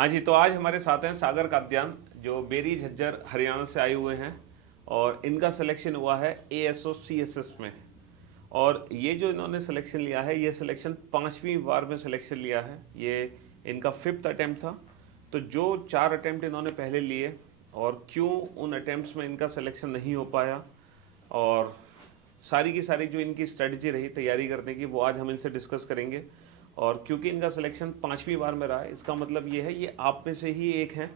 हाँ जी, तो आज हमारे साथ हैं सागर कात्यान जो बेरी झज्जर हरियाणा से आए हुए हैं और इनका सिलेक्शन हुआ है एएसओ सीएसएस में। और ये जो इन्होंने सिलेक्शन लिया है, ये सिलेक्शन 5वीं बार में सिलेक्शन लिया है। ये इनका 5th अटेम्प्ट था। तो जो 4 अटेम्प्ट इन्होंने पहले लिए और क्यों उन अटेम्प्ट्स में इनका सिलेक्शन नहीं हो पाया और सारी की सारी जो इनकी स्ट्रेटजी रही तैयारी करने की, वो आज हम इनसे डिस्कस करेंगे। और क्योंकि इनका सिलेक्शन 5वीं बार में रहा है, इसका मतलब ये है ये आप में से ही एक हैं।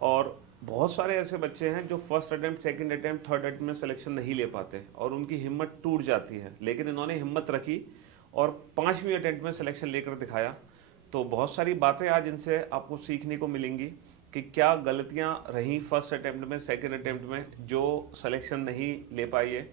और बहुत सारे ऐसे बच्चे हैं जो first attempt, second attempt, third attempt में सिलेक्शन नहीं ले पाते और उनकी हिम्मत टूट जाती है, लेकिन इन्होंने हिम्मत रखी और 5वीं अटेम्प्ट में सिलेक्शन लेकर दिखाया। तो बहुत सारी बातें आज इनसे आपको सीखने को मिलेंगी कि क्या गलतियां रहीं फर्स्ट अटेम्प्ट में, सेकंड अटेम्प्ट में, जो सिलेक्शन नहीं ले पाई है।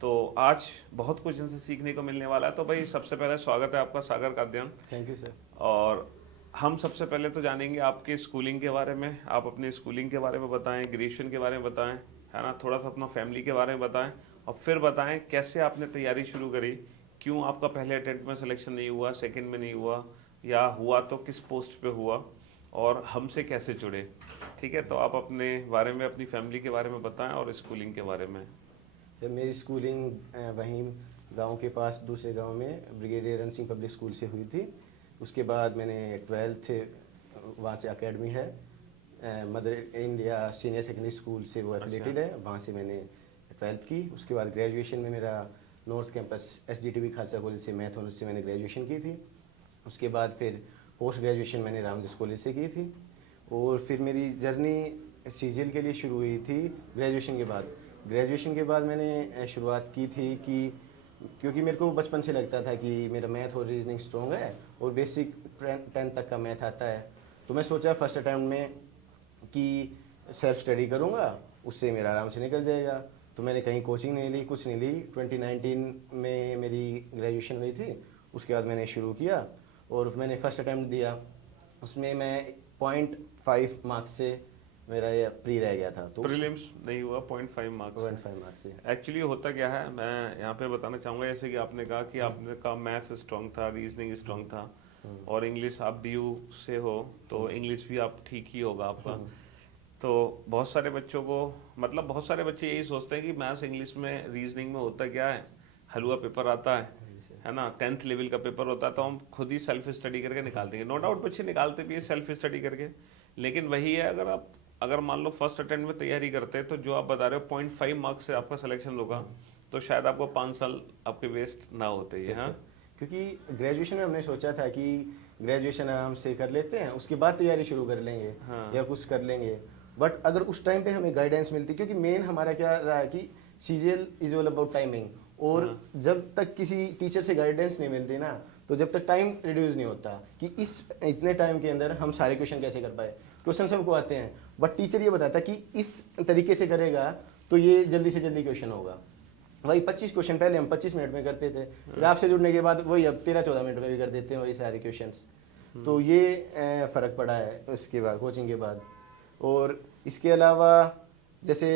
तो आज बहुत कुछ इनसे सीखने को मिलने वाला है। तो भाई सबसे पहले स्वागत है आपका Sagar Katyan. Thank you sir. और हम सबसे पहले तो जानेंगे आपके स्कूलिंग के बारे में। आप अपने स्कूलिंग के बारे में बताएं, ग्रेजुएशन के बारे में बताएं, है ना, थोड़ा सा अपना फैमिली के बारे में बताएं और फिर बताएं कैसे आपने तैयारी शुरू करी, क्यों आपका पहले अटेम्प्ट में सिलेक्शन नहीं हुआ, सेकंड में नहीं हुआ, या हुआ तो किस पोस्ट पे हुआ और हमसे कैसे जुड़े। ठीक है, तो आप अपने बारे में, अपनी फैमिली के बारे में बताएं और स्कूलिंग के बारे में। सर मेरी स्कूलिंग वहीं गांव के पास दूसरे गांव में brigadier run Singh public school से हुई थी। उसके बाद मैंने 12th वहाँ से एकेडमी है mother India senior secondary school से, वो एफिलेटेड है, वहाँ से मैंने 12th की। उसके बाद ग्रेजुएशन में मेरा north campus SGTB Khalsa college से मैथ ऑनर्स से मैंने ग्रेजुएशन की थी। उसके बाद फिर पोस्ट ग्रेजुएशन मैंने रामदास कॉलेज से की थी। और फिर मेरी जर्नी सीजीएल के लिए शुरू हुई थी ग्रेजुएशन के बाद। ग्रेजुएशन के बाद मैंने शुरुआत की थी कि क्योंकि मेरे को बचपन से लगता था कि मेरा मैथ और रीजनिंग स्ट्रॉन्ग है और बेसिक 10th तक का मैथ आता है, तो मैं सोचा फर्स्ट अटैम्प्ट में कि सेल्फ स्टडी करूँगा, उससे मेरा आराम से निकल जाएगा। तो मैंने कहीं कोचिंग नहीं ली, कुछ नहीं ली। 2019 में मेरी ग्रेजुएशन हुई थी। उसके बाद मैंने शुरू किया और मैंने फर्स्ट अटैम्प्ट दिया। उसमें मैं 0.5 मार्क्स से मेरा ये प्री रह गया था। तो प्रीलिम्स नहीं हुआ 0.5 मार्क्स। 0.5 मार्क्स से एक्चुअली होता क्या है, मैं यहाँ पे बताना चाहूँगा, जैसे कि आपने कहा कि आपने कहा मैथ्स स्ट्रांग था, रीजनिंग स्ट्रांग था और इंग्लिश, आप बीयू से हो तो इंग्लिश भी आप ठीक ही होगा आपका। तो बहुत सारे बच्चों को, मतलब बहुत सारे बच्चे यही सोचते हैं कि मैथ्स, इंग्लिश में, रीजनिंग में होता क्या है, हलवा पेपर आता है ना, 10th लेवल का पेपर होता है, तो हम खुद ही सेल्फ स्टडी करके निकाल देंगे। नो डाउट बच्चे निकालते भी है सेल्फ स्टडी करके, लेकिन वही है, अगर मान लो फर्स्ट अटेम्प्ट में तैयारी करते हैं तो जो आप बता रहे हो 0.5 मार्क्स से आपका सिलेक्शन होगा, तो शायद आपको 5 साल आपके वेस्ट ना होते ये। हाँ, क्योंकि ग्रेजुएशन में हमने सोचा था कि ग्रेजुएशन आराम से कर लेते हैं, उसके बाद तैयारी शुरू कर लेंगे। हाँ। या कुछ कर लेंगे। बट अगर उस टाइम पे हमें गाइडेंस मिलती, क्योंकि मेन हमारा क्या रहा है कि CGL is all about timing. और जब तक किसी टीचर से गाइडेंस नहीं मिलती ना, तो जब तक टाइम रिड्यूस नहीं होता कि इस इतने टाइम के अंदर हम सारे क्वेश्चन कैसे कर पाए। क्वेश्चन सबको आते हैं, बट टीचर ये बताता है कि इस तरीके से करेगा तो ये जल्दी से जल्दी क्वेश्चन होगा। वही 25 क्वेश्चन पहले हम 25 मिनट में करते थे, फिर आपसे जुड़ने के बाद वही अब 13-14 मिनट में भी कर देते हैं वही सारे क्वेश्चंस। तो ये फ़र्क पड़ा है उसके बाद, कोचिंग के बाद। और इसके अलावा जैसे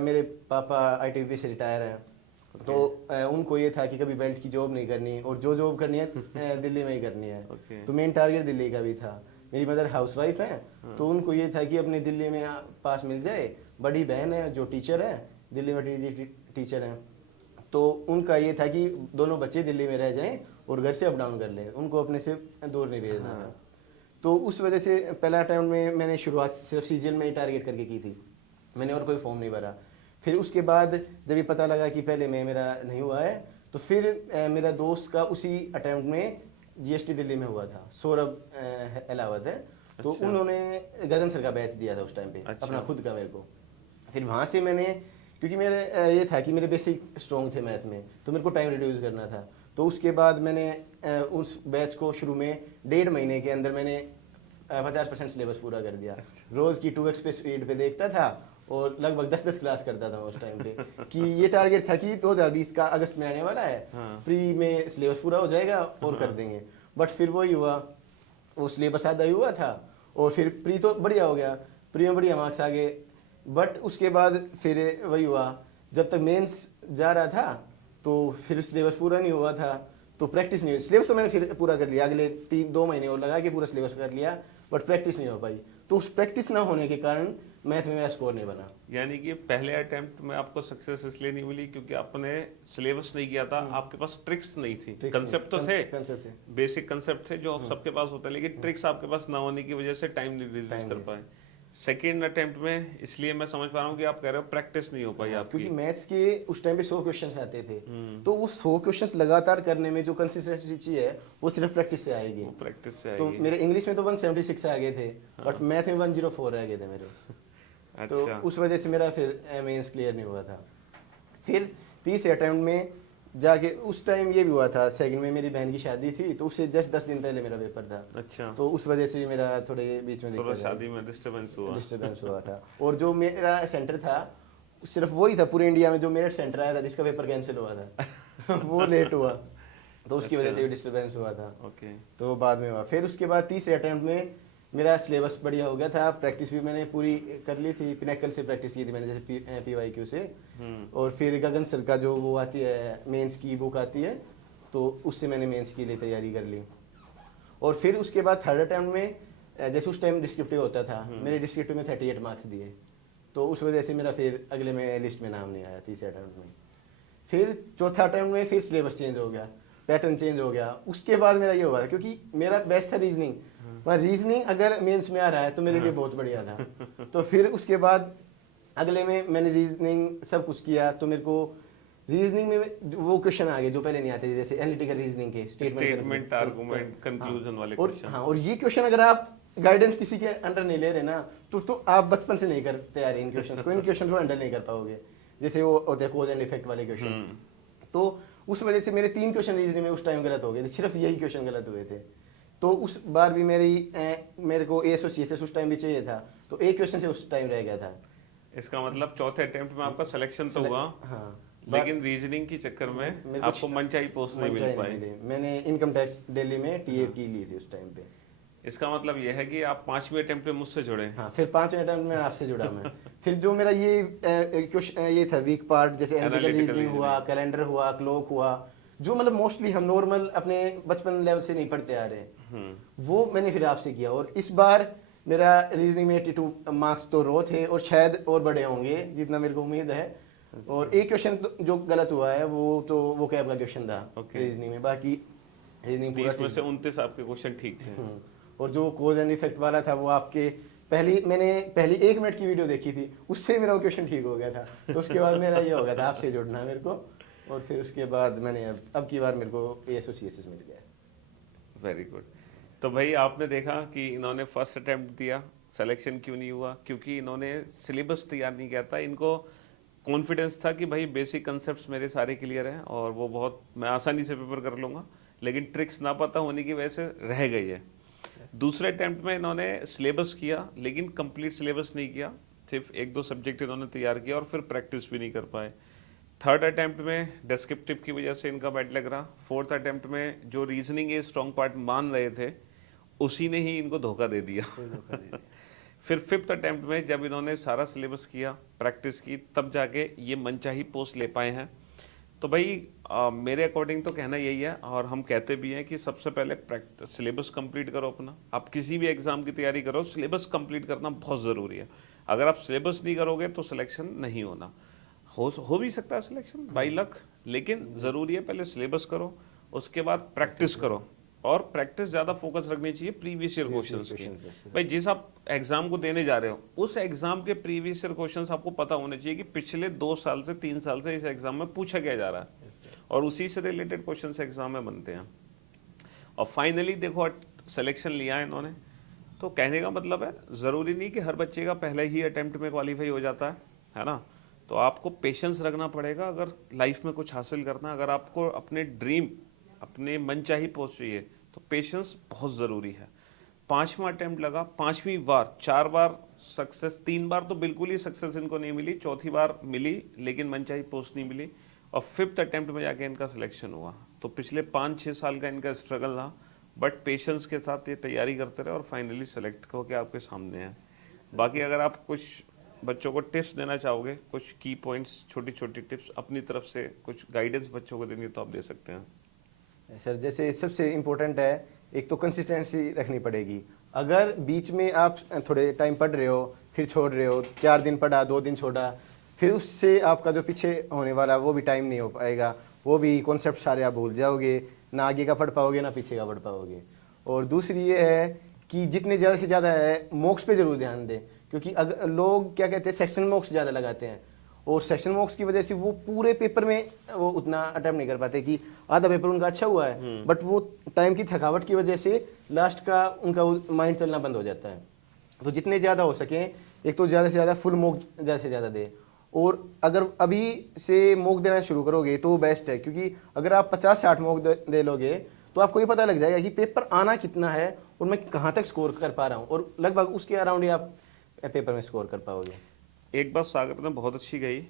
मेरे पापा आईटीबीपी से रिटायर हैं, तो उनको ये था कि कभी बेल्ट की जॉब नहीं करनी और जो जॉब करनी है दिल्ली में ही करनी है। तो मेन टारगेट दिल्ली का भी था। मेरी मदर हाउसवाइफ है, तो उनको ये था कि अपने दिल्ली में पास मिल जाए। बड़ी बहन है जो टीचर है, दिल्ली में टीचर हैं, तो उनका ये था कि दोनों बच्चे दिल्ली में रह जाएं और घर से अप डाउन कर लें, उनको अपने से दूर नहीं भेजना था। तो उस वजह से पहला टाइम में मैंने शुरुआत सिर्फ सीजीएल में ही टारगेट करके की थी, मैंने और कोई फॉर्म नहीं भरा। फिर उसके बाद जब ये पता लगा कि पहले में मेरा नहीं हुआ है, तो फिर मेरा दोस्त का उसी अटेम्प्ट में जीएसटी दिल्ली में हुआ था, सौरभ अलावत है। तो उन्होंने गगन सर का बैच दिया था उस टाइम पे, अपना खुद का मेरे को। फिर वहाँ से मैंने, क्योंकि मेरे ये था कि मेरे बेसिक स्ट्रॉन्ग थे मैथ में, तो मेरे को टाइम रिड्यूस करना था। तो उसके बाद मैंने उस बैच को शुरू में 1.5 महीने के अंदर मैंने 50% सिलेबस पूरा कर दिया। रोज़ की 2x पे स्पीड पे देखता था और लगभग 10-10 क्लास करता था उस टाइम पे कि ये टारगेट था कि 2020 का अगस्त में आने वाला है। प्री में सिलेबस पूरा हो जाएगा और कर देंगे। बट फिर वही हुआ, वो सिलेबस आधा ही हुआ था और फिर प्री तो बढ़िया हो गया, प्री में बढ़िया मार्क्स आ गए। बट उसके बाद फिर वही हुआ, जब तक मेंस जा रहा था तो फिर सिलेबस पूरा नहीं हुआ था, तो प्रैक्टिस नहीं हुई। सिलेबस तो मैंने फिर पूरा कर लिया, अगले 2 महीने और लगा के पूरा सिलेबस कर लिया। बट प्रैक्टिस नहीं हो पाई। तो उस प्रैक्टिस ना होने के कारण मैथ में मेरा स्कोर नहीं बना। यानी कि पहले अटेम्प्ट में आपको सक्सेस इसलिए नहीं मिली क्योंकि आपने सिलेबस नहीं किया था, आपके पास ट्रिक्स नहीं थी। कंसेप्ट तो थे, कंसेप्ट थे, बेसिक कंसेप्ट थे जो सबके पास होता है, लेकिन ट्रिक्स आपके पास ना होने की वजह से टाइम नहीं रिड्यूस कर पाए। सेकेंड अटेम्प्ट में इसलिए मैं समझ पा रहा हूँ कि आप कह रहे हो प्रैक्टिस नहीं हो पाई आपकी। क्योंकि मैथ्स के उस टाइम पे 100 क्वेश्चंस आते थे, तो वो 100 क्वेश्चंस लगातार करने में जो कंसिस्टेंसी चाहिए वो सिर्फ प्रैक्टिस से आएगी। वो प्रैक्टिस से तो आएगी। मेरे इंग्लिश में तो 176 आ गए थे, बट मैथ में 104 रह गए थे मेरे। तो अच्छा। उस वजह से मेरा फिर मेंस क्लियर नहीं हुआ था। फिर तीसरे अटेम्प्ट में जाके उस टाइम ये भी हुआ था, सेकंड में मेरी बहन की शादी थी, तो उससे जस्ट 10 दिन पहले मेरा पेपर था। अच्छा, तो उस वजह से मेरा थोड़े बीच में थोड़ा शादी में डिस्टरबेंस हुआ था। और जो मेरा सेंटर था सिर्फ वही था पूरे इंडिया में जो मेरिट सेंटर आया था जिसका पेपर कैंसिल हुआ था वो लेट हुआ, तो उसकी वजह से भी डिस्टरबेंस हुआ था। ओके। तो बाद में हुआ। फिर उसके बाद तीसरे अटेम्प्ट में मेरा सिलेबस बढ़िया हो गया था, प्रैक्टिस भी मैंने पूरी कर ली थी, पिनेकल से प्रैक्टिस की थी मैंने, जैसे PYQ से। और फिर गगन सर का जो वो आती है मेंस की बुक आती है, तो उससे मैंने मेंस के लिए तैयारी कर ली। और फिर उसके बाद थर्ड अटेम्प्ट में जैसे उस टाइम डिस्क्रिप्टिव होता था, मेरे डिस्क्रिप्टिव में 38 मार्क्स दिए, तो उस वजह से मेरा फिर अगले में लिस्ट में नाम नहीं आया तीसरे अटेम्प्ट में। फिर चौथा अटेम्प्ट में फिर सिलेबस चेंज हो गया, पैटर्न चेंज हो गया। उसके बाद मेरा ये हुआ क्योंकि मेरा बेस्ट था रीजनिंग, पर रीजनिंग अगर मेंस में आ रहा है तो मेरे लिए बहुत बढ़िया था। तो फिर उसके बाद अगले में मैंने रीजनिंग सब कुछ किया, तो मेरे को रीजनिंग में वो क्वेश्चन आ गए जो पहले नहीं आते थे, जैसे एनालिटिकल रीजनिंग के स्टेटमेंट, आर्गुमेंट, कंक्लूजन वाले क्वेश्चन। हाँ, और ये क्वेश्चन अगर आप गाइडेंस किसी के अंडर नहीं ले रहे ना, तो आप बचपन से नहीं करते आ रहे इन क्वेश्चन को, इन क्वेश्चन को हैंडल नहीं कर पाओगे, जैसे वो होते हैं कॉज एंड इफेक्ट वाले क्वेश्चन। तो उस वजह से मेरे 3 क्वेश्चन रीजनिंग में उस टाइम गलत हो गए थे, सिर्फ यही क्वेश्चन गलत हुए थे। तो उस बार भी मेरे को ASOCSS उस टाइम भी चाहिए था, तो एक क्वेश्चन से उस टाइम रह गया था। इसका मतलब चौथे अटेम्प्ट में आपका सिलेक्शन तो हुआ, हाँ, लेकिन रीजनिंग के चक्कर में आपको मनचाही पोस्ट नहीं मिल पाई। मैंने इनकम टैक्स दिल्ली में TA की ली थी उस टाइम पे। इसका मतलब यह है कि आप 5वें अटेम्प्ट में मुझसे जुड़े। हाँ, फिर 5वें अटेम्प्ट में आपसे जुड़ा मैं। फिर जो मेरा ये क्वेश्चन ये था वीक पार्ट, जैसे एनालिटिकल रीजनिंग हुआ, कैलेंडर हुआ, क्लॉक हुआ, जो मतलब मोस्टली हम नॉर्मल अपने बचपन लेवल से नहीं पढ़ते आ रहे हैं, वो मैंने फिर आपसे किया। और इस बार मेरा रीजनिंग में 82 मार्क्स तो रो थे, और शायद और बड़े होंगे जितना मेरे को उम्मीद है। और एक क्वेश्चन जो गलत हुआ है वो कैब का क्वेश्चन था रीजनिंग में, बाकी रीजनिंग 30 में से 29 आपके क्वेश्चन ठीक थे। और जो कॉज एंड इफेक्ट वाला था वो आपके मैंने पहली 1 मिनट की वीडियो देखी थी, उससे मेरा वो क्वेश्चन ठीक हो गया था। तो उसके बाद मेरा ये हो गया था आपसे जुड़ना मेरे को, और फिर उसके बाद मैंने अब की बार मेरे को ASOCSS मिल गया। Very good. तो भाई आपने देखा कि इन्होंने फर्स्ट अटेम्प्ट दिया, सिलेक्शन क्यों नहीं हुआ? क्योंकि इन्होंने सिलेबस तैयार नहीं किया था। इनको कॉन्फिडेंस था कि भाई बेसिक कंसेप्ट्स मेरे सारे क्लियर हैं और वो बहुत मैं आसानी से पेपर कर लूँगा, लेकिन ट्रिक्स ना पता होने की वजह से रह गई है। दूसरे अटेम्प्ट में इन्होंने सिलेबस किया, लेकिन कंप्लीट सिलेबस नहीं किया, सिर्फ 1-2 सब्जेक्ट इन्होंने तैयार किया और फिर प्रैक्टिस भी नहीं कर पाए। थर्ड अटेम्प्ट में डिस्क्रिप्टिव की वजह से इनका बैड लग रहा। फोर्थ अटेम्प्ट में जो रीजनिंग के स्ट्रॉन्ग पार्ट मान रहे थे उसी ने ही इनको धोखा दे दिया। फिर फिफ्थ अटेम्प्ट में जब इन्होंने सारा सिलेबस किया, प्रैक्टिस की, तब जाके ये मनचाही पोस्ट ले पाए हैं। तो भाई मेरे अकॉर्डिंग तो कहना यही है, और हम कहते भी हैं कि सबसे पहले सिलेबस कंप्लीट करो अपना। आप किसी भी एग्जाम की तैयारी करो, सिलेबस कंप्लीट करना बहुत ज़रूरी है। अगर आप सिलेबस नहीं करोगे तो सिलेक्शन नहीं होना। हो भी सकता है सिलेक्शन बाई लक, लेकिन ज़रूरी है पहले सिलेबस करो, उसके बाद प्रैक्टिस करो, और प्रैक्टिस ज़्यादा फोकस रखनी चाहिए प्रीवियस ईयर क्वेश्चंस की। भाई जिस आप एग्जाम को देने जा रहे हो उस एग्जाम के प्रीवियस ईयर क्वेश्चंस आपको पता होने चाहिए कि पिछले 2 साल से 3 साल से इस एग्जाम में पूछा क्या जा रहा है, और उसी से रिलेटेड क्वेश्चंस एग्जाम में बनते हैं। और फाइनली देखो सिलेक्शन लिया है इन्होंने, तो कहने का मतलब है ज़रूरी नहीं कि हर बच्चे का पहले ही अटेम्प्ट में क्वालिफाई हो जाता है ना। तो आपको पेशेंस रखना पड़ेगा अगर लाइफ में कुछ हासिल करना। अगर आपको अपने ड्रीम, अपने मनचाही पोस्ट चाहिए, तो पेशेंस बहुत ज़रूरी है। 5वां अटेम्प्ट लगा, 5वीं बार, 4 बार सक्सेस, 3 बार तो बिल्कुल ही सक्सेस इनको नहीं मिली, चौथी बार मिली लेकिन मनचाही पोस्ट नहीं मिली, और फिफ्थ अटेम्प्ट में जाके इनका सिलेक्शन हुआ। तो पिछले 5-6 साल का इनका स्ट्रगल रहा, बट पेशेंस के साथ ये तैयारी करते रहे और फाइनली सेलेक्ट होकर आपके सामने है। बाकी अगर आप कुछ बच्चों को टिप्स देना चाहोगे, कुछ की पॉइंट्स, छोटी छोटी टिप्स अपनी तरफ से कुछ गाइडेंस बच्चों को देनी, तो आप दे सकते हैं। सर जैसे सबसे इम्पोर्टेंट है, एक तो कंसिस्टेंसी रखनी पड़ेगी। अगर बीच में आप थोड़े टाइम पढ़ रहे हो, फिर छोड़ रहे हो, 4 दिन पढ़ा, 2 दिन छोड़ा, फिर उससे आपका जो पीछे होने वाला वो भी टाइम नहीं हो पाएगा, वो भी कॉन्सेप्ट सारे आप भूल जाओगे, ना आगे का पढ़ पाओगे ना पीछे का पढ़ पाओगे। और दूसरी ये है कि जितने ज़्यादा से ज़्यादा है मॉक्स पे ज़रूर ध्यान दें, क्योंकि अगर लोग क्या कहते हैं सेक्शन मॉक्स ज़्यादा लगाते हैं, और सेक्शन मॉक्स की वजह से वो पूरे पेपर में वो उतना अटेम्प्ट नहीं कर पाते कि आधा पेपर उनका अच्छा हुआ है, बट वो टाइम की थकावट की वजह से लास्ट का उनका माइंड चलना बंद हो जाता है। तो जितने ज़्यादा हो सके, एक तो ज़्यादा से ज़्यादा फुल मॉक ज़्यादा से ज़्यादा दे, और अगर अभी से मॉक देना शुरू करोगे तो बेस्ट है, क्योंकि अगर आप 50-60 मॉक दे लोगे तो आपको ये पता लग जाएगा कि पेपर आना कितना है और मैं कहाँ तक स्कोर कर पा रहा हूँ, और लगभग उसके अराउंड ही आप पेपर में स्कोर कर पाओगे। एक बात सागर ने बहुत अच्छी कही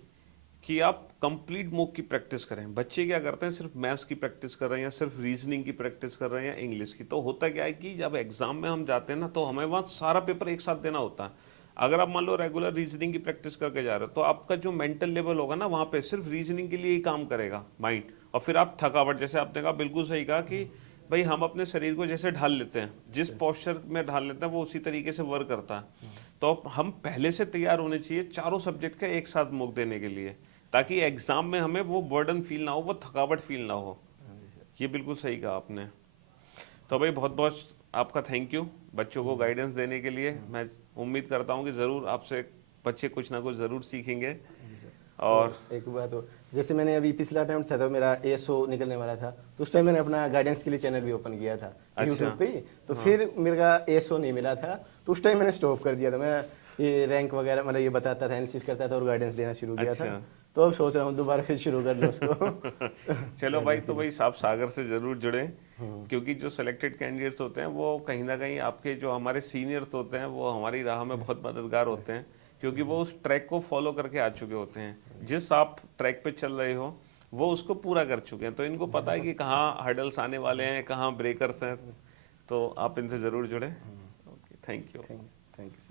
कि आप कंप्लीट मॉक की प्रैक्टिस करें। बच्चे क्या करते हैं, सिर्फ मैथ्स की प्रैक्टिस कर रहे हैं या सिर्फ रीजनिंग की प्रैक्टिस कर रहे हैं या इंग्लिश की, तो होता क्या है कि जब एग्जाम में हम जाते हैं ना तो हमें वहाँ सारा पेपर एक साथ देना होता है। अगर आप मान लो रेगुलर रीजनिंग की प्रैक्टिस करके जा रहे हो तो आपका जो मेंटल लेवल होगा ना वहाँ पे सिर्फ रीजनिंग के लिए ही काम करेगा माइंड, और फिर आप थकावट, जैसे आपने कहा बिल्कुल सही कहा कि भाई हम अपने शरीर को जैसे ढाल लेते हैं, जिस पोस्चर में ढाल लेते हैं वो उसी तरीके से वर्क करता है। तो हम पहले से तैयार होने चाहिए चारों सब्जेक्ट का एक साथ मॉक देने के लिए, ताकि एग्जाम में हमें वो बर्डन फील ना हो, वो थकावट फील ना हो। ये बिल्कुल सही कहा आपने। तो भाई बहुत बहुत आपका थैंक यू बच्चों को गाइडेंस देने के लिए। मैं उम्मीद करता हूँ कि ज़रूर आपसे बच्चे कुछ ना कुछ ज़रूर सीखेंगे। और एक बात और, जैसे मैंने अभी पिछला अटेम्प्ट था तो मेरा ASO निकलने वाला था, तो उस टाइम मैंने अपना गाइडेंस के लिए चैनल भी ओपन किया था यूट्यूब पे ही, तो फिर मेरा ASO नहीं मिला था, तो उस टाइम मैंने स्टॉप कर दिया था। मैं ये रैंक वगैरह मतलब ये बताता था, एनालिसिस करता था और गाइडेंस देना शुरू किया था। तो अब सोच रहा हूँ दोबारा फिर शुरू कर लूँ उसको। चलो भाई, तो भाई आप सागर से जरूर जुड़े, क्योंकि जो सिलेक्टेड कैंडिडेट्स होते हैं वो कहीं ना कहीं आपके जो हमारे सीनियर्स होते हैं वो हमारी राह में बहुत मददगार होते हैं, क्योंकि वो उस ट्रैक को फॉलो करके आ चुके होते हैं। जिस आप ट्रैक पे चल रहे हो वो उसको पूरा कर चुके हैं, तो इनको पता है कि कहाँ हर्डल्स आने वाले हैं, कहाँ ब्रेकर्स हैं। तो आप इनसे जरूर जुड़े। Okay, thank you. Thank you sir.